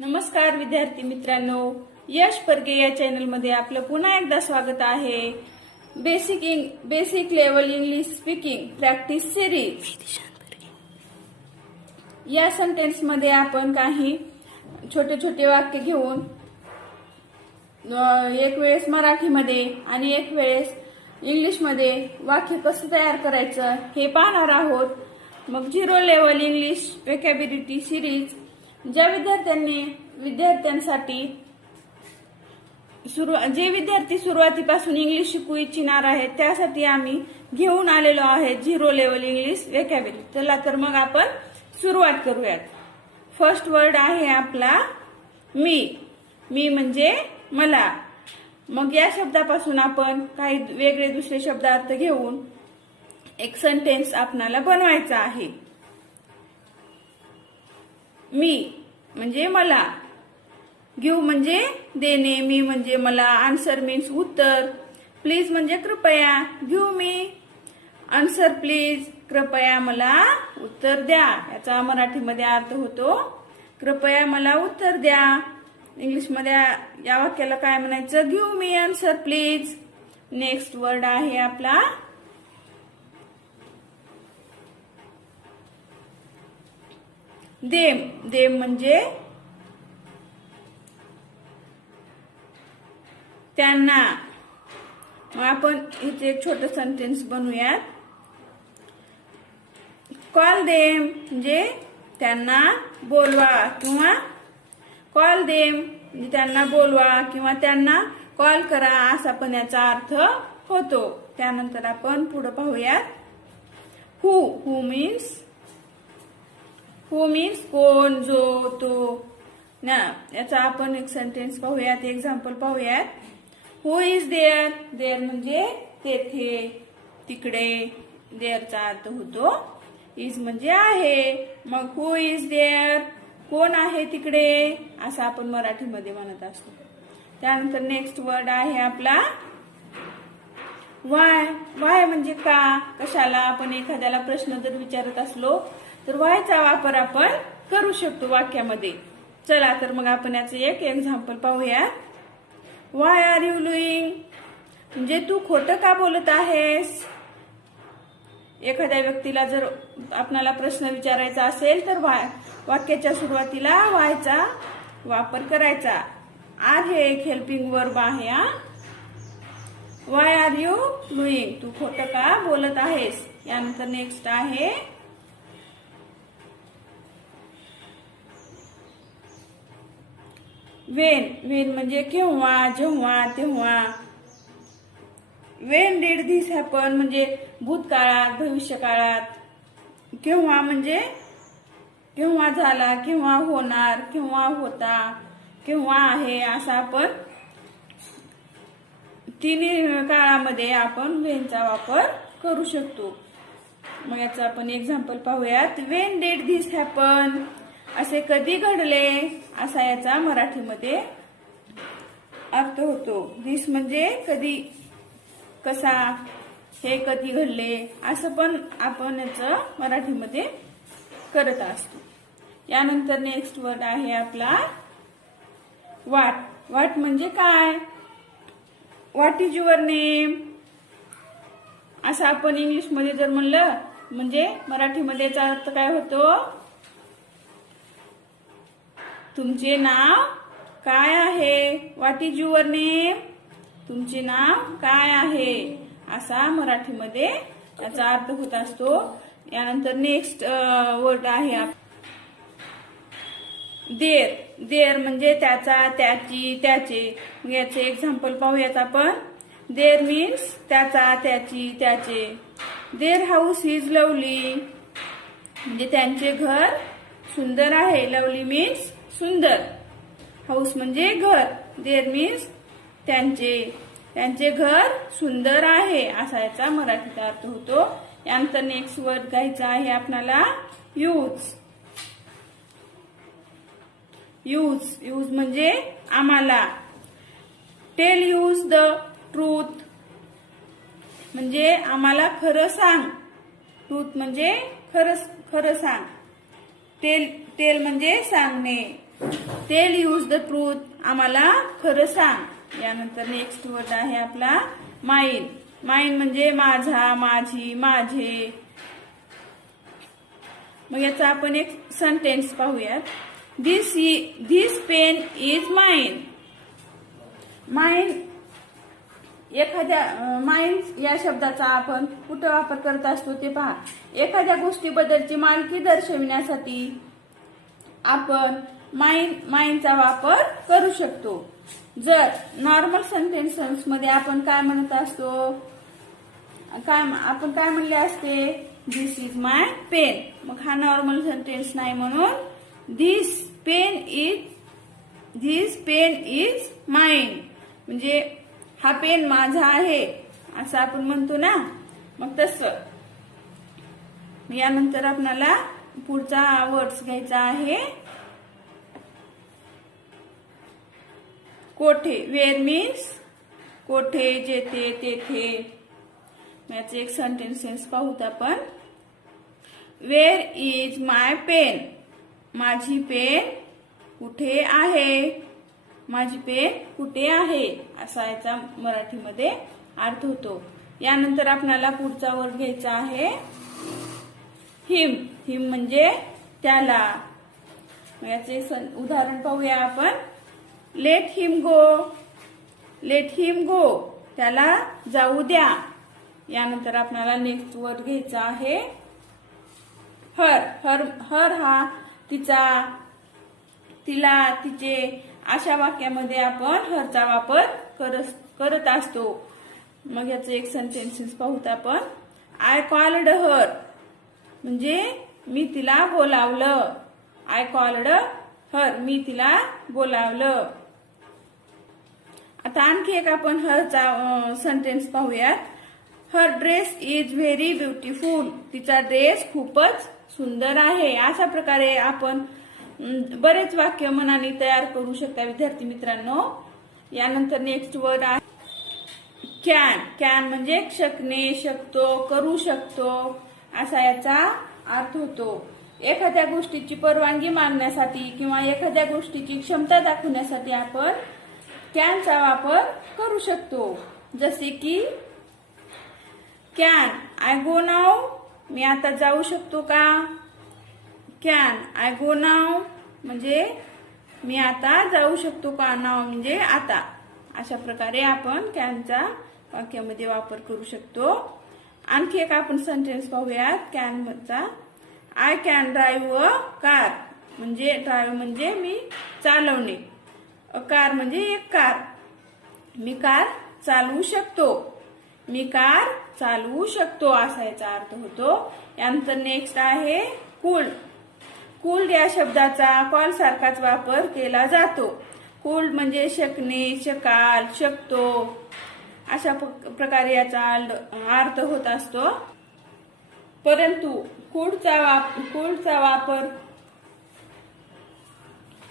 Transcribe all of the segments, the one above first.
नमस्कार विद्यार्थी मित्रांनो. यश परगे या चॅनलमध्ये आपलं पुन्हा एकदा स्वागत आहे. बेसिक इंग basic level English speaking practice series या सेंटेन्समध्ये आपण काही छोटे छोटे वाक्य घेऊन एक वेळेस मराठीमध्ये आणि एक वेळेस इंग्लिशमध्ये वाक्य कसं तयार करायचं हे पाहणार आहोत. मग zero level English vocabulary series ज्या विद्यार्थ्यांनी विद्यार्थ्यांसाठी सुरू जे विद्यार्थी सुरुवातीपासून इंग्लिश शिकू इच्छिणार आहेत त्यासाठी आम्ही घेऊन आलेलो आहे झिरो लेवल इंग्लिश वेकॅबरी चला तर मग आपण सुरुवात करूयात. फर्स्ट वर्ड आहे आपला मी. मी म्हणजे मला. मग या शब्दापासून आपण काही वेगळे दुसरे शब्दार्थ घेऊन एक सेंटेन्स आपणाला बनवायचा आहे. मी म्हणजे मला. घेऊ म्हणजे देणे मी म्हणजे मला आन्सर मीन्स उत्तर. प्लीज म्हणजे कृपया घेऊ मी. आन्सर प्लीज कृपया मला उत्तर द्या. याचा मराठीमध्ये अर्थ होतो कृपया मला उत्तर द्या. इंग्लिशमध्ये या वाक्याला काय म्हणायचं? घेऊ मी आन्सर प्लीज नेक्स्ट वर्ड आहे आपला देम देम म्हणजे त्यांना. मग आपण इथे एक छोट सेंटेन्स बनवूयात. कॉल देम म्हणजे त्यांना बोलवा किंवा कॉल देम म्हणजे त्यांना बोलवा किंवा त्यांना कॉल करा असा पण याचा अर्थ होतो. त्यानंतर आपण पुढे पाहूयात. हु हु मीन्स हु मीन्स कोण जो तो. ना याचा आपण एक सेंटेन्स पाहूयात एक्झाम्पल पाहूयात. हु इज देअर देअर म्हणजे तेथे तिकडे देअरचा अर्थ होतो इज म्हणजे आहे. मग हु इज देअर कोण आहे तिकडे? असं आपण मराठीमध्ये म्हणत असतो. त्यानंतर नेक्स्ट वर्ड आहे आपला वाय वाय म्हणजे का? कशाला आपण एखाद्याला प्रश्न जर विचारत असलो तर वायचा वापर आपण करू शकतो वाक्यामध्ये. चला तर मग आपण याचं एक एक्झाम्पल पाहूया वाय आर यू लुईंग म्हणजे तू खोटं का बोलत आहेस? एखाद्या व्यक्तीला जर आपणाला प्रश्न विचारायचा असेल तर वाय वाक्याच्या सुरुवातीला वायचा वापर करायचा. आर हे एक हेल्पिंग वर्ब आहे हा. वाय आर यू लुईंग तू खोटं का बोलत आहेस? यानंतर नेक्स्ट आहे. वेन वेन म्हणजे केव्हा जेव्हा तेव्हा. वेन डीड दिस हॅपन म्हणजे भूतकाळात भविष्यकाळात. केव्हा म्हणजे? केव्हा झाला? केव्हा होणार? केव्हा होता? केव्हा आहे? असा आपण तिन्ही काळामध्ये आपण वेनचा वापर करू शकतो. मग याचं आपण एक्झाम्पल पाहूयात. वेन डेड धिस हॅपन असे कधी घडले? असा याचा मराठीमध्ये अर्थ होतो. धिस म्हणजे कधी कसा हे कधी घडले? असं पण आपण याचं मराठीमध्ये करत असतो. यानंतर नेक्स्ट वर्ड आहे आपला वाट. वाट म्हणजे काय? व्हॉट इज युअर नेम असं आपण इंग्लिशमध्ये जर म्हणलं म्हणजे मराठीमध्ये याचा अर्थ काय होतो? तुमचे नाव काय आहे? व्हॉट इज युअर नेम तुमचे नाव काय आहे? असा मराठीमध्ये याचा अर्थ होत असतो. यानंतर नेक्स्ट वर्ड आहे. देर देर म्हणजे त्याचा त्याची त्याचे. याचे एक्झाम्पल पाहूयात आपण. देर मीन्स त्याचा त्याची त्याचे. देर हाऊस इज लवली म्हणजे त्यांचे घर सुंदर आहे. लवली मीन्स सुंदर. हाऊस म्हणजे घर. देर मीन्स त्यांचे. त्यांचे घर सुंदर आहे. असा याचा मराठीचा अर्थ होतो. यानंतर नेक्स्ट वर्ड घ्यायचा आहे आपणाला. यूज यूज यूज म्हणजे आम्हाला. टेल यूज द ट्रूथ म्हणजे आम्हाला खरं सांग. ट्रूथ म्हणजे खरं खरं सांग. टेल टेल म्हणजे सांगणे. टेल यूज द ट्रूथ आम्हाला खरं सांग. यानंतर नेक्स्ट वर्ड आहे आपला माईन माईन म्हणजे माझा माझी माझे. मग याचा आपण एक सेंटेन्स पाहूयात. This this pen is mine mine एखाद्या माइंड या शब्दाचा आपण कुठं वापर करत असतो ते पहा. एखाद्या गोष्टीबद्दलची मालकी दर्शविण्यासाठी आपण माइन माइंडचा वापर करू शकतो. जर नॉर्मल सेंटेन्सेस मध्ये आपण काय म्हणत असतो? काय आपण काय म्हणले असते? दिस इज माय पेन मग हा नॉर्मल सेंटेन्स नाही म्हणून this pen is this pen is mind म्हणजे हा पेन माझा आहे असं आपण म्हणतो ना. मग तस. यानंतर आपल्याला पुढचा वर्ड्स घ्यायचा आहे. कोठे? वेअर मीन्स कोठे जेथे तेथे. याचे एक सेंटेन्सेस पाहूत आपण. वेअर इज माय पेन माझी पेन कुठे आहे? माझी पेन कुठे आहे? असा याचा मराठीमध्ये अर्थ होतो. यानंतर आपल्याला पुढचा वर्ड घ्यायचा आहे. हिम. हिम म्हणजे त्याला. याचे सन- उदाहरण पाहूया आपण. Let him go let him go त्याला जाऊ द्या. यानंतर आपल्याला नेक्स्ट वर्ड घ्यायचा आहे. हर. हर हर हा तिचा तिला तिचे अशा वाक्यामध्ये आपण हरचा वापर करत असतो. मग याचं एक सेंटेन्सेस पाहूत आपण. आय कॉल्ड हर म्हणजे मी तिला बोलावलं. आय कॉल्ड हर मी तिला बोलावलं. आता आणखी एक आपण हरचा सेंटेन्स पाहूयात. Her dress is very beautiful तिचा ड्रेस खूपच सुंदर आहे. अशा प्रकारे आपण बरेच वाक्य मनाने तयार करू शकता विद्यार्थी मित्रांनो. यानंतर नेक्स्ट वर्ड आहे. कॅन कॅन म्हणजे शकणे शकतो करू शकतो. असा याचा अर्थ होतो. एखाद्या गोष्टीची परवानगी मागण्यासाठी किंवा एखाद्या गोष्टीची क्षमता दाखवण्यासाठी आपण कॅनचा वापर करू शकतो. जसे की कॅन आय गो नाव मी आता जाऊ शकतो का? कॅन आय गो नाव म्हणजे मी आता जाऊ शकतो का नाव म्हणजे आता. अशा प्रकारे आपण कॅनचा वाक्यामध्ये वापर करू शकतो. आणखी एक आपण सेंटेन्स पाहूयात. कॅनचा I can drive a car म्हणजे ड्राईव्ह म्हणजे मी चालवणे. अ कार म्हणजे एक कार मी कार चालवू शकतो. मी कार चालवू शकतो असा याचा अर्थ होतो. यानंतर नेक्स्ट आहे कूल्ड कूल्ड या शब्दाचा कॉल सारखाच वापर केला जातो. कूल्ड म्हणजे शकणे शकाल शकतो. अशा प- प्रकारे याचा अर्थ होत असतो. परंतु कूडचा वाप कूडचा वापर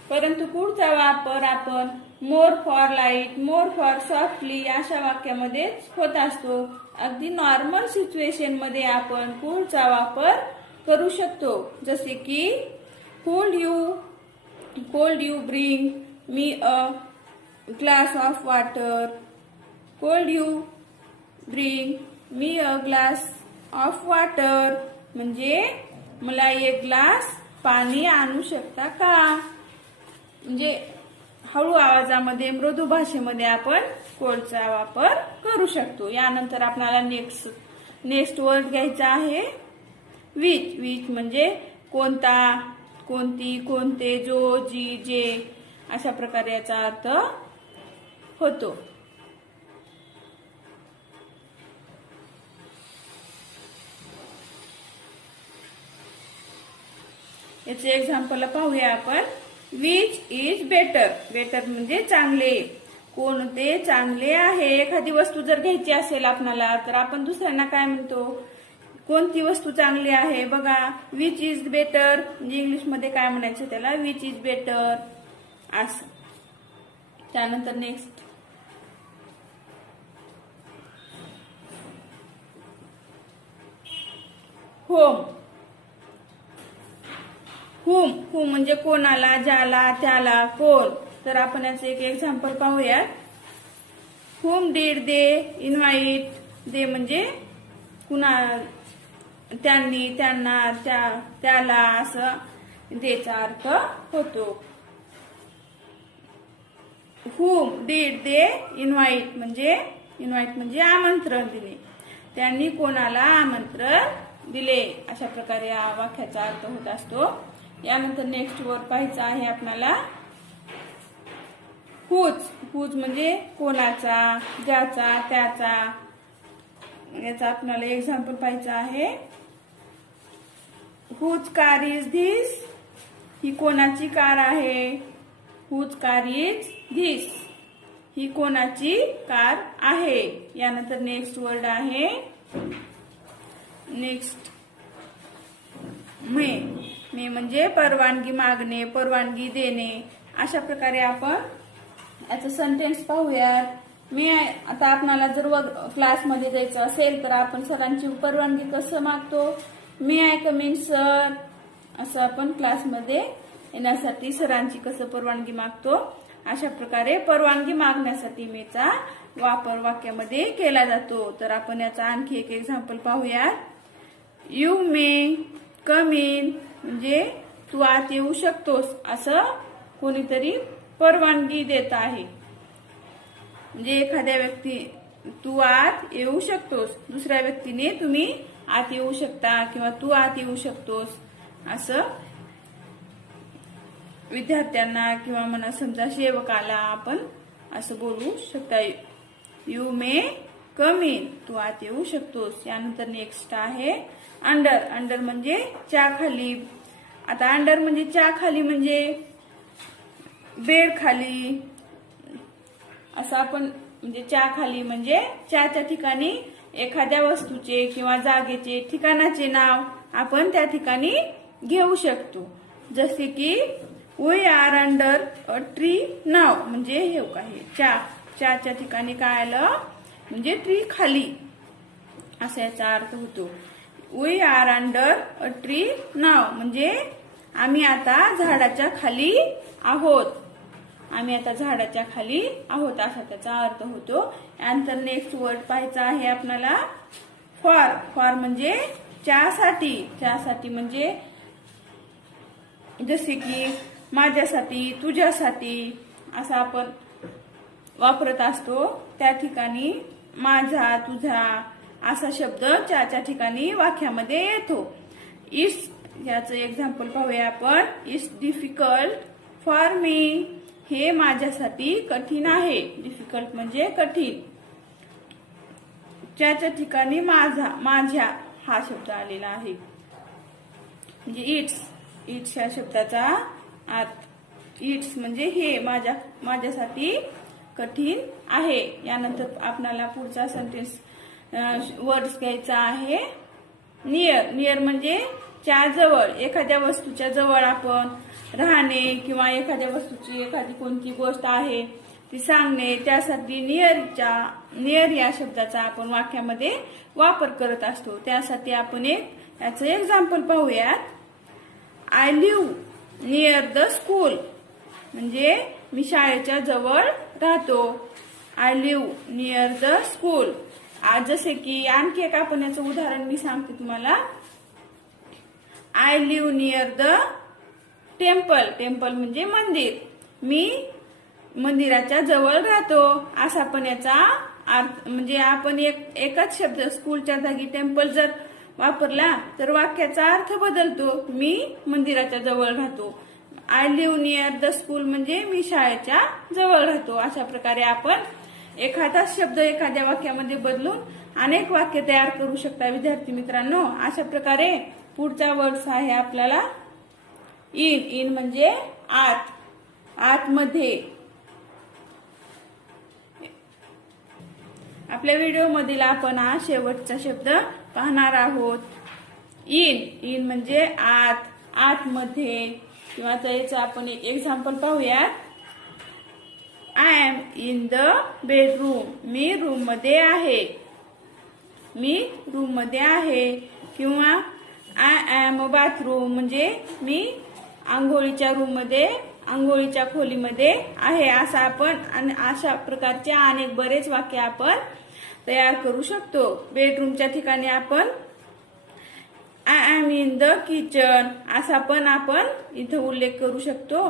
परंतु कूडचा वापर आपण more for light more for softly अशा वाक्यामध्येच होत असतो. अगदी नॉर्मल सिच्युएशनमध्ये आपण कूलचा वापर करू शकतो. जसे की could you could you bring me a glass of water could you bring me a glass of water म्हणजे मला एक ग्लास पाणी आणू शकता का? म्हणजे हळू आवाजामध्ये मृदू भाषेमध्ये आपण कोडचा वापर करू शकतो. यानंतर आपल्याला नेक्स्ट नेक्स्ट वर्ड घ्यायचा आहे. विच विच म्हणजे कोणता कोणती कोणते जो जी जे अशा प्रकारे याचा अर्थ होतो. याचे एक्झाम्पल पाहूया आपण. विच इज बेटर बेटर म्हणजे चांगले. कोणते चांगले आहे? एखादी वस्तू जर घ्यायची असेल आपणाला तर आपण दुसऱ्यांना काय म्हणतो? कोणती वस्तू चांगली आहे? बघा विच इज बेटर म्हणजे इंग्लिशमध्ये काय म्हणायचं त्याला? विच इज बेटर असं. त्यानंतर नेक्स्ट होम हुम हुम म्हणजे कोणाला ज्याला त्याला कोण? तर आपण याचं एक एक्झाम्पल पाहूयात. हुम डीड दे इन्व्हाइट दे म्हणजे कुणा त्यांनी त्यांना त्या त्याला असं देचा अर्थ होतो. हुम डीड दे इन्व्हाइट म्हणजे इन्व्हाइट म्हणजे आमंत्रण दिले. त्यांनी कोणाला आमंत्रण दिले? अशा प्रकारे या वाक्याचा अर्थ होत असतो. यानंतर नेक्स्ट वर पाहायचं आहे आपल्याला. हुज. हुज म्हणजे कोणाचा ज्याचा त्याचा. याचा आपल्याला एक्झाम्पल पाहायचं आहे. हुज कार इज धिस ही कोणाची कार आहे? हुज कार इज धिस ही कोणाची कार आहे? यानंतर नेक्स्ट वर्ड आहे. Next may. मे म्हणजे परवानगी मागणे परवानगी देणे अशा प्रकारे आपण याचं सेंटेन्स पाहूयात. मी आता आपणाला जर क्लासमध्ये जायचं असेल तर आपण सरांची परवानगी कसं मागतो? मी आय कमीन सर असं आपण क्लासमध्ये येण्यासाठी सरांची कसं परवानगी मागतो? अशा प्रकारे परवानगी मागण्यासाठी मेचा वापर वाक्यामध्ये केला जातो. तर आपण याचा आणखी एक एक्झाम्पल पाहूयात. यू मे कम इन म्हणजे तू आत येऊ शकतोस असं कोणीतरी परवानगी देत आहे. म्हणजे एखाद्या व्यक्ती तू आत येऊ शकतोस. दुसऱ्या व्यक्तीने तुम्ही आत येऊ शकता किंवा तू आत येऊ शकतोस असं विद्यार्थ्यांना किंवा म्हणा समजा सेवकाला आपण असं बोलू शकता. यू मे कम इन तू आत येऊ शकतोस. यानंतर नेक्स्ट आहे अंडर अंडर म्हणजे च्या खाली आता अंडर म्हणजे चहा खाली म्हणजे बेड खाली. असं आपण म्हणजे चहा खाली म्हणजे चहाच्या ठिकाणी एखाद्या वस्तूचे किंवा जागेचे ठिकाणाचे नाव आपण त्या ठिकाणी घेऊ शकतो. जसे की we are under a tree now म्हणजे हे आहे चा चाच्या ठिकाणी काय आलं? म्हणजे ट्री खाली. असा याचा अर्थ होतो. We are under a tree now म्हणजे आम्ही आता झाडाच्या खाली आहोत. आम्ही आता झाडाच्या खाली आहोत असा त्याचा अर्थ होतो. यानंतर नेक्स्ट वर्ड पाहायचा आहे आपल्याला फॉर फॉर म्हणजे चहासाठी चहासाठी म्हणजे जसे की माझ्यासाठी तुझ्यासाठी असा आपण वापरत असतो. त्या ठिकाणी माझा तुझा असा शब्द चहाच्या ठिकाणी वाक्यामध्ये येतो. इट्स याचं एक्झाम्पल पाहूया आपण. इट्स डिफिकल्ट फॉर मी हे माझ्यासाठी कठीण आहे. डिफिकल्ट म्हणजे कठीण. ज्याच्या ठिकाणी माझा माझ्या हा शब्द आलेला आहे. म्हणजे इट्स इट्स या शब्दाचा आत इट्स म्हणजे हे माझ्या माझ्यासाठी कठीण आहे. यानंतर आपणाला पुढचा सेंटेन्स वर्ड्स घ्यायचा आहे. नियर नियर म्हणजे च्या जवळ एखाद्या वस्तूच्या जवळ आपण राहणे किंवा एखाद्या वस्तूची एखादी कोणती गोष्ट आहे ती सांगणे त्यासाठी नियरच्या नियर या शब्दाचा आपण वाक्यामध्ये वापर करत असतो. त्यासाठी आपण एक याचं एक्झाम्पल पाहूयात. I live near the school म्हणजे मी शाळेच्या जवळ राहतो. I live near the school आज जसे की आणखी एक आपण याचं उदाहरण मी सांगते तुम्हाला. I live near the temple. Temple म्हणजे मंदिर. मी मंदिराच्या जवळ राहतो. असा पण याचा अर्थ म्हणजे आपण एक एकच शब्द स्कूलच्या जागी टेम्पल जर वापरला तर वाक्याचा अर्थ बदलतो. मी मंदिराच्या जवळ राहतो. I live near the school म्हणजे मी शाळेच्या जवळ राहतो. अशा प्रकारे आपण एखादा शब्द एखाद्या वाक्यामध्ये बदलून अनेक वाक्य तयार करू शकता. विद्यार्थी मित्रांनो अशा प्रकारे पुढचा वर्ड्स आहे आपल्याला. इन इन म्हणजे आत. आतमध्ये. आपल्या व्हिडिओमधील आपण हा शेवटचा शब्द पाहणार आहोत. इन इन म्हणजे आत आतमध्ये. किंवा त्याचं आपण एक एक्झाम्पल पाहूयात. I am in the bedroom मी रूममध्ये आहे. मी रूममध्ये आहे. किंवा आय ॲम अ बाथरूम म्हणजे मी आंघोळीच्या रूममध्ये आंघोळीच्या खोलीमध्ये आहे असा आपण आणि अशा प्रकारचे अनेक बरेच वाक्य आपण तयार करू शकतो. बेडरूमच्या ठिकाणी आपण I am in the kitchen असा पण आपण इथं उल्लेख करू शकतो.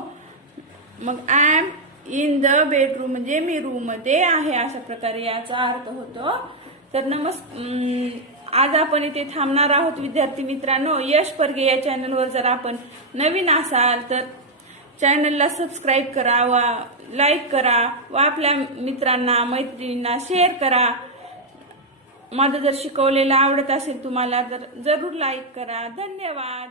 मग I am in the bedroom म्हणजे मी रूममध्ये आहे अशा प्रकारे याचा अर्थ होतो. तर नमस् आज आपण इथे थांबणार आहोत विद्यार्थी मित्रांनो. यश परगे या चॅनलवर जर आपण नवीन असाल तर चॅनलला सबस्क्राईब करा वा लाईक करा व आपल्या मित्रांना मैत्रिणींना शेअर करा. माझं जर शिकवलेलं आवडत असेल तुम्हाला तर जरूर लाईक करा. धन्यवाद.